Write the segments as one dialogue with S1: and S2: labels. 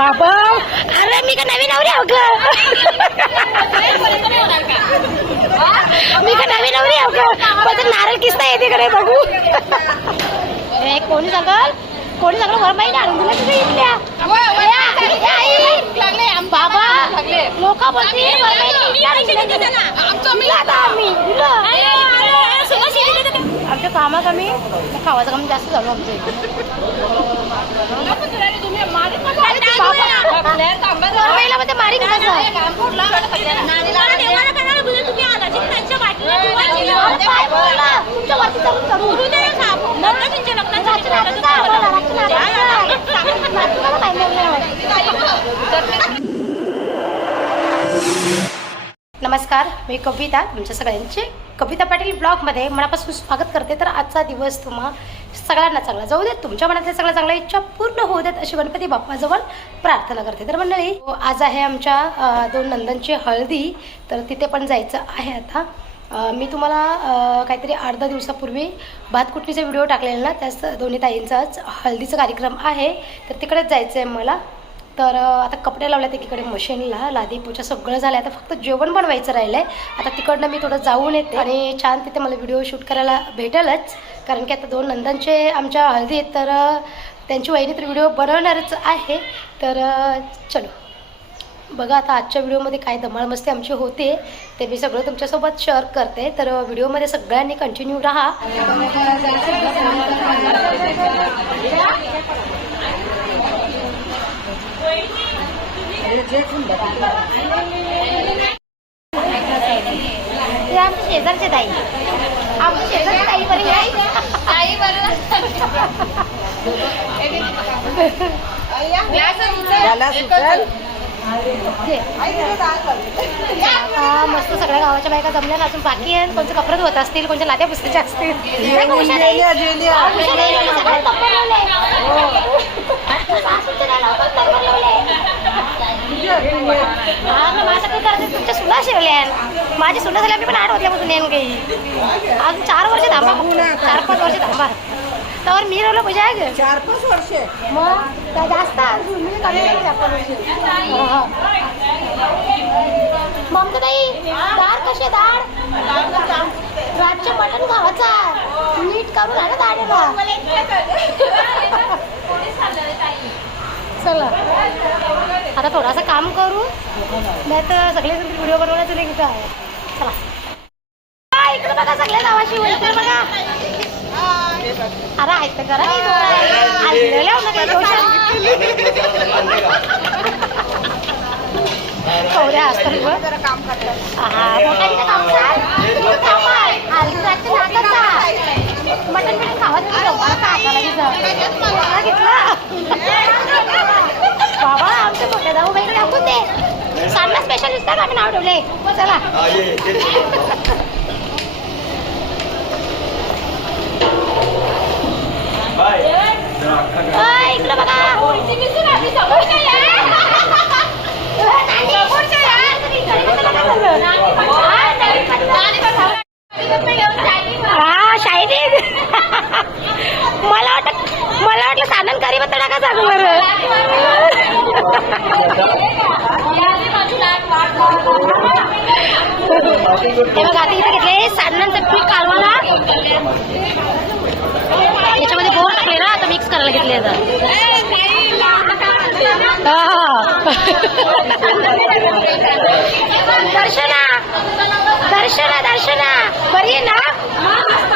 S1: बाबा. अरे मी का नवीन नवरी आहो मी का नवीन नवरी आहो ते नारळ किस्ता येते कडे बघू? कोणी सांगाल? कोणी सांगलं? वर माहिती आणून दिलं तुझ्या इथल्या. बाबा लोक बोलतील वर आता आम्ही. आमच्या कामा कमी खावाचं काम जास्त झालं आमचं इथे. मारीन कसं नमस्कार मी कविता तुमच्या सगळ्यांचे कविता पाटील ब्लॉगमध्ये मनापासून स्वागत करते. तर आजचा दिवस तुम्हा सगळ्यांना चांगला जाऊ देत तुमच्या मनातल्या सगळ्या चांगल्या इच्छा पूर्ण होऊ देत अशी गणपती बाप्पाजवळ प्रार्थना करते. तर मंडळी आज आहे आमच्या दोन नंदनची हळदी तर तिथे पण जायचं आहे आता. मी तुम्हाला काहीतरी अर्धा दिवसापूर्वी भातकुटणीचा व्हिडिओ टाकलेला ना त्याच दोन्ही ताईंचाच हळदीचा कार्यक्रम आहे. तर तिकडेच जायचं आहे मला. तर आता कपडे लावल्यात एकीकडे मशीनला लादी पोछा सगळं झालं आता फक्त जेवण बनवायचं राहिलं आहे आता तिकडनं मी थोडं जाऊन येते आणि छान तिथे मला व्हिडिओ शूट करायला भेटेलच. कारण की आता दोन नंदांचे आमच्या हळदी आहेत तर त्यांची वहिनी तर व्हिडिओ बनवणारच आहे. तर चलो. बघा आता आजच्या व्हिडिओमध्ये काय धमाल मस्ती आमची होते. ते मी सगळं तुमच्यासोबत शेअर करते. तर व्हिडिओमध्ये सगळ्यांनी कंटिन्यू राहा. ते आमच्या शेजारचे ताई. आमच्या शेजारचे ताई बरी आहे
S2: त्याला सुचल.
S1: ते. आता मस्त सगळ्या गावाच्या बायका जमल्या ना अजून बाकी आहे कोणते कपडे धुवत असतील कोणत्या लाद्या पुसत्याच्या असतील. हा तुमच्या सुना शिवल्या माझी सुना झाल्या मी पण आठ वाजल्यापासून येऊन काही अजून चार वर्ष थांबा. चार पाच वर्ष थांबा. तर मी राहिलो आहे ग.
S2: चार पाच वर्षे.
S1: मग? जास्त कमी नाही चार ताई डाळ डाळ रातचे मटण खावायचा नीट करून आलं ना चला. आता थोडासा काम करू. नाही तर सगळे व्हिडिओ बनवण्याचं नाही काय चला. इकडे बघा सगळ्या नावाशी बघा. अरे ऐकतं करा. कवऱ्या असतात
S2: काम करतात
S1: हा मोठ्यांचं काम काय? तुम्ही काम आहे. हलकी रातच्या नाकाचा मटण बिटन खावा तुम्ही लवकर. हाताला तिथं मला घेतला? बाबा आमच्या मोठ्या जाऊ बाईकडे दाखवून दे. सामना स्पेशल दिसतात आम्ही नाव ठेवले चला. इकडं बघा हा मला वाटत मला वाटलं सानन करी बत्ता टाका सांग हे बघा आता इथे घेतले साधनांचं पीठ कालवाला. याच्यामध्ये बोर टाकले ना आता मिक्स करायला घेतले दर्शना दर्शना दर्शना. बरी आहे ना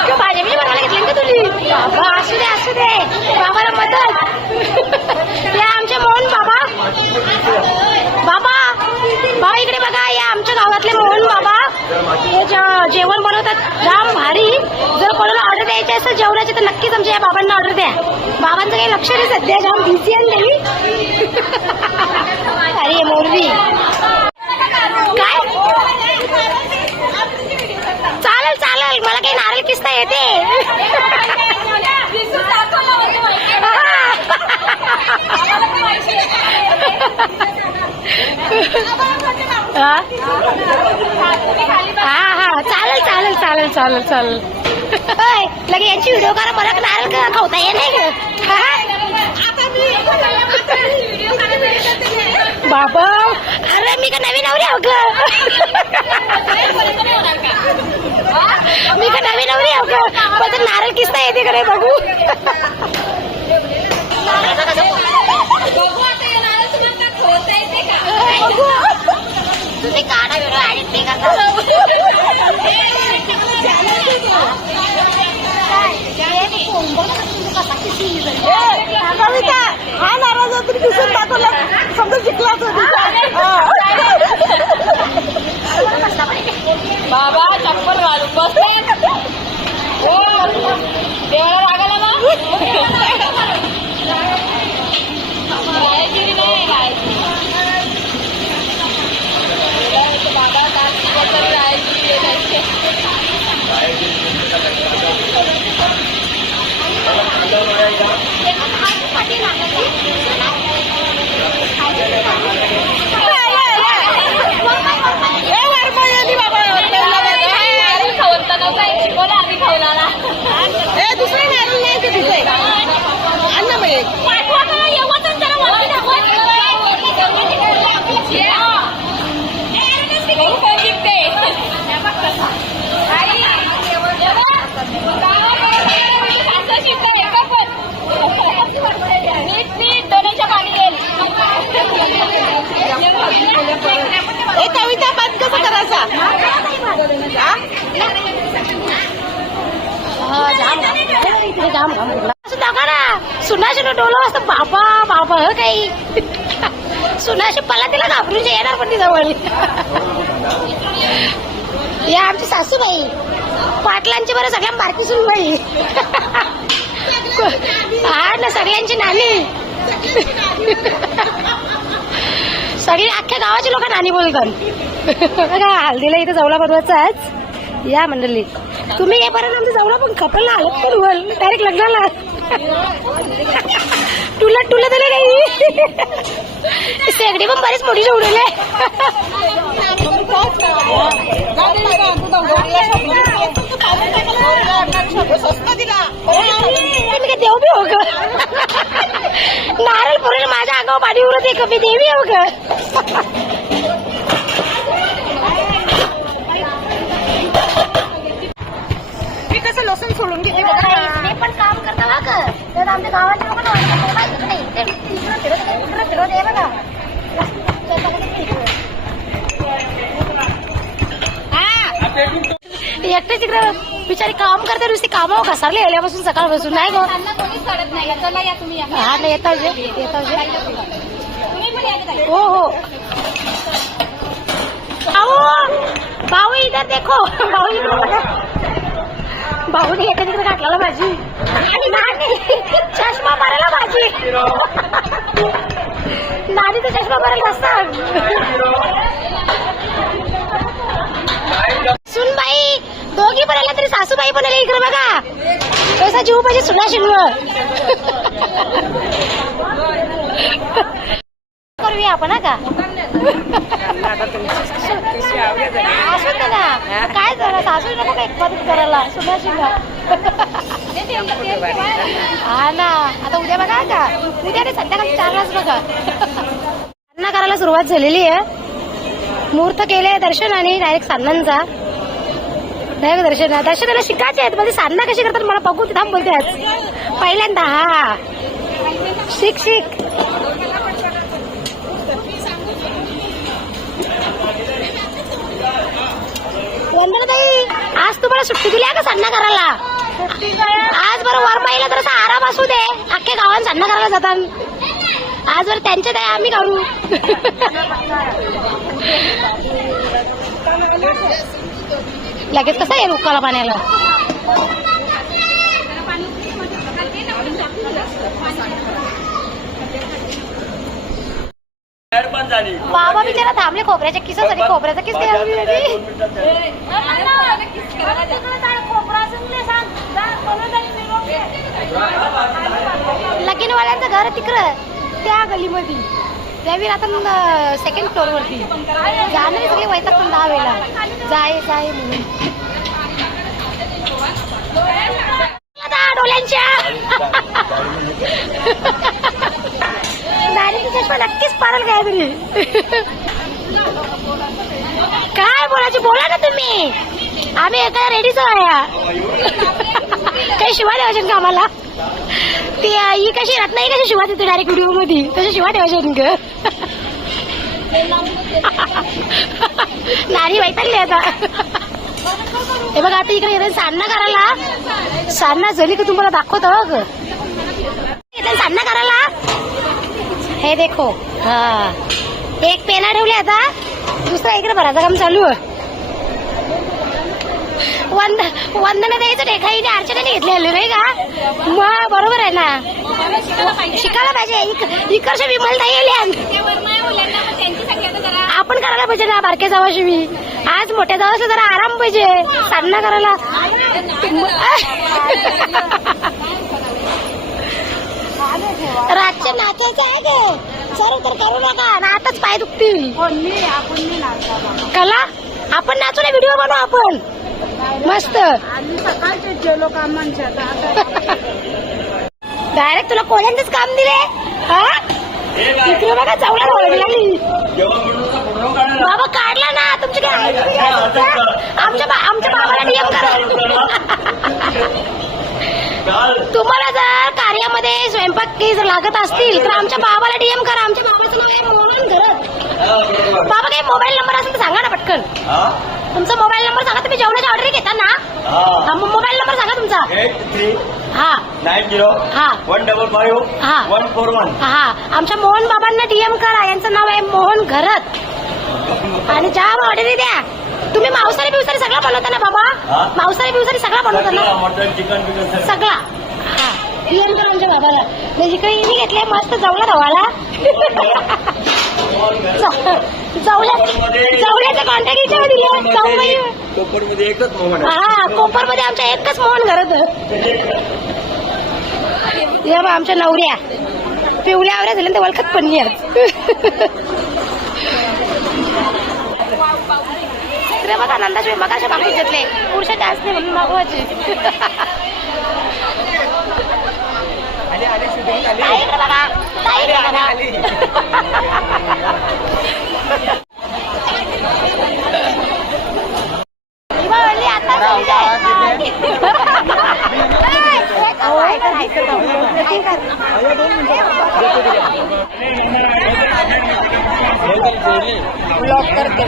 S1: तू भाजी मी बनवायला घेतली का तुझी बाबा असू दे असू दे बाबाला मदत या आमचे मोहन बाबा बाबा बाबा इकडे बघा या आमच्या गावातले मोहन बाबा हे जे- जेवण बनवतात जाम भारी जर कोणाला ऑर्डर द्यायची जेवणाची तर नक्कीच आमच्या या बाबांना ऑर्डर द्या. बाबांचं काही लक्ष नाही सध्या जाम बिझी आहे अरे मोरवी काय? चालेल चालेल. मला काही नारळ किस्ता येते. हा? हा चालेल चालेल चालेल चालेल चालेल. होय, लगे यांची व्हिडिओ करा मला नारळ का खावता ये नाही। ग हा? मी का नवीन नवरी आहो ग मी का नवीन नवरी आहो ग पण नारळ किस्ता येते का बघू तुम्ही काढा व्हिडिओ आणि ते
S2: कविता हा नाराज होता तरी दिसून दाखवला समजा जिंकलाच
S3: बाबा चप्पल घालून बसले हो देवाला रागाला ना गायत्री नाही गायत्री बाबा कार्तिक गायत्री शिकवला आम्ही खाऊला
S2: ए दुसरे नारळ नाही ते दिसतंय अन्न मिळेल
S3: पाठवा मला येवतच जरा वरती दाखवा. बघू कोण जिंकते. आई, सासू जिंकते, एका पण. नीट, नीट, दोन्हीच्या मागे गेली.
S2: ए कविता बंद कसं करायचा हा?
S1: जाम घाम इकडे जाम घाम उडला. असं दाखवा ना सुनाशी डोलं असतं बाबा बाबा ह काही सुनाशी पला तिला घाबरून येणार पण ती जवळ या आमची सासूबाई. पाटलांची बरं सगळ्या बारकी बाई हा ना सगळ्यांची नाणी सगळी अख्ख्या गावाची लोक नाणी बोलतात बघा हल्दीला इथं जवळा बनवायचा आज. या मंडळी. तुम्ही येपर्यंत आमचं जवळा पण कपलला आलं पण डायरेक्ट लग्नाला. तुला टुलत दिलं नाही शेगडी पण बरीच मोठी उडवले
S2: स्वस्त
S1: देव बी हो ग? नारळ पुरेल माझ्या अंगावर पाणी उरत एक कमी देवी हो ग.
S2: लसूण सोडून घेते
S1: ते पण काम करता ग. तर आमच्या गावाच्या लोकांना वाटतं, "बाबा, इकडे नाही, इकडे इकडे फिरत इकडे फिरत आहे बघा. एकटे तिकडे बिचारी काम करते नुसती कामावर घसारले आल्यापासून सकाळपासून नाही गो. हा नाही येता येता. हो हो. भाऊ इधर देखो. भाऊ इकडे बघा. भाऊने एका तिकडे घातलेला भाजी. आणि नानी चष्मा मारायला भाजी. नानी तर चष्मा मारायला असतात सुनबाई दोघी पण आल्या तरी सासूबाई पण आल्या इकडे बघा. कसा जीव पाहिजे सुना शिनव करूया आपण हा का? असू दे ना काय झालं? सासू नको काय मदत करायला? सुना हा ना आता उद्या बघा का? उद्या नाही संध्याकाळी चार वाज बघा. साधना करायला सुरुवात झालेली आहे. मुहूर्त केले दर्शन आणि डायरेक्ट साधनांचा. डायरेक्ट दर्शन. दर्शनाला शिकायचे आहेत म्हणजे साधना कशी करतात मला बघू थांब बोलते आज. पहिल्यांदा हा. शिक शिक. वंदनाताई आज तुम्हाला सुट्टी दिली आहे का साधना करायला? आज बरं वरमाईला जरासा आराम असू दे. अख्ख्या गावात साधना करायला जातात. आज बरं त्यांच्या दया आम्ही करू लगेच कसं येईल उकाला पाण्याला?
S4: पण झाली
S1: बाबा बिचारा थांबले खोबऱ्याच्या किसासाठी खोबऱ्याचा किस लगीनवाल्यांचं घर तिकडं त्या गलीमध्ये त्यावेळी आता सेकंड फ्लोअर वरती जाणार सगळे वैताग पण दहा वेळेला जाय जाय म्हणून आता चष्मा नक्कीच पारल काय तुम्ही काय बोलायची बोला ना तुम्ही। आम्ही एका रेडीच आहे काही शिवा द्यावशन का आम्हाला ती ही कशी राहत नाही कशी शिवा देते डायरेक्ट व्हिडिओमध्ये? तशी शिवा द्यावशन ग? नारी वैतागली आता. हे बघा आता इकडे येते सान्ना करायला. सान्ना झाली का तुम्हाला दाखवत ग येते सान्ना करायला. हे देखो हा. एक पेना ठेवले आता दुसरा इकडे भराचं काम चालू वंद वंदना द्यायचं टेकाईने अर्चनाने घेतलेलं नाही का? मग बरोबर आहे ना. शिकायला पाहिजे इक- इकडच्या विमल ताई आल्या आपण करायला पाहिजे ना बारक्या जावाशी मी. आज मोठ्या जावाशी जरा आराम पाहिजे. सामना करायला. रातच्या नात्याचे आहे गे सर तर करू नका. ना आताच पाय दुखतील. कला आपण नाचू ना व्हिडिओ बनवू आपण. मस्त. डायरेक्ट तुला कोल्यांचंच काम दिले. हा? इकडे बघा चवडा लागली बाबा काढला ना. तुमच्याकडे आमच्या आमच्या बाबाला नियम करा. तुम्हाला जर कार्यामध्ये स्वयंपाक की जर लागत असतील तर आमच्या बाबाला डीएम करा. आमच्या बाबाचं नाव आहे मोहन घरत. बाबा काही मोबाईल नंबर असेल तर सांगा ना पटकन. तुमचा मोबाईल नंबर सांगा. तुम्ही जेवणाची ऑर्डर घेता ना? हा. मोबाईल नंबर सांगा तुमचा. हा.
S4: नाईन झिरो
S1: हा.
S4: वन डबल
S1: हा.
S4: फाईव्ह वन फोर वन
S1: हा. आमच्या मोहन बाबांना डीएम करा. यांचं नाव आहे मोहन घरत. आणि जाम ऑर्डर द्या तुम्ही मांसाहारी बिवसारी सगळा बनवता ना बाबा. मांसाहारी बिवसारी सगळा बनवता ना?
S4: चिकन बिकन सगळं.
S1: हा. डीएम करा आमच्या बाबाला. म्हणजे इकडे इनी घेतले मस्त जवला रवाला जवल्या जवल्याचं कॉन्टॅक्ट इथे दिले. जाऊबाई
S4: कोपरमध्ये एकच मोहन आहे.
S1: हा कोपरमध्ये आमच्या एकच मोहन घरात. या बा आमच्या नवऱ्या. पिवळ्या आवऱ्या झाल्या ते वळखत पण नाही इकडे बघा नंदाशिवाय बघा अशा बाकी घेतले पुरुषा डान्स नाही म्हणून मागवायचे आता ब्लॉक करते.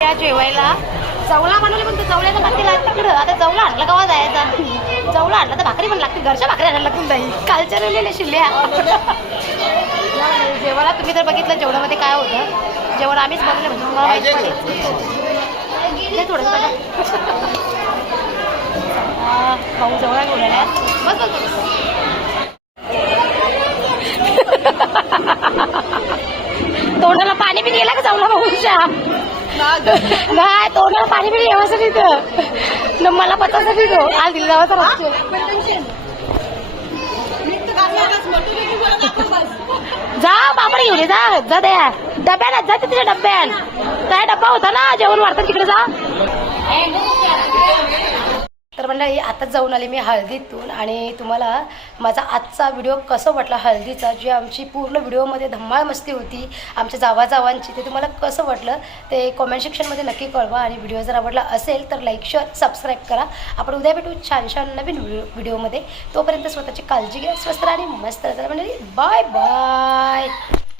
S1: या जेवायला. चवला बनवले पण तू भाकरी लागते तिकडं. आता जवला आणलं कवा जायचा? चवला आणला तर भाकरी पण लागते. घरच्या भाकरी आणायला लागतील जाईल कालच्या राहिलेल्या शिल्ल्या. जेवणाला तुम्ही जर बघितलं जेवणामध्ये काय होतं. जेवण आम्हीच बनवलं म्हणजे तुम्हाला माहिती पडेल हे थोडंसं बघा. हा, भाऊ जवळ घेऊन आल्या बस बस बस तोंडाला पाणी बी गेला का जाऊला भाऊच्या नाही तोंडाला पाणी बी येवाचं तिथं न मला तिथं आज दिलं जावाचा जा बापडे घेऊन जा जा द्या डब्यात जा तिच्या डब्यात काय डब्बा होता ना जेवण वाढतं तिकडे जा तर मंडळी आताच जाऊन आले मी हळदीतून आणि तुम्हाला माझा आजचा व्हिडिओ कसं वाटला हळदीचा? जी आमची पूर्ण व्हिडिओमध्ये धम्माळ मस्ती होती आमच्या जावाजावांची ते तुम्हाला कसं वाटलं? ते कॉमेंट सेक्शनमध्ये नक्की कळवा आणि व्हिडिओ जर आवडला असेल तर लाईक शेअर सबस्क्राईब करा. आपण उद्या भेटू छान छान नवीन व्हिडिओ व्हिडिओमध्ये. तोपर्यंत स्वतःची काळजी घ्या स्वस्त आणि मस्त राहा. मंडळी बाय बाय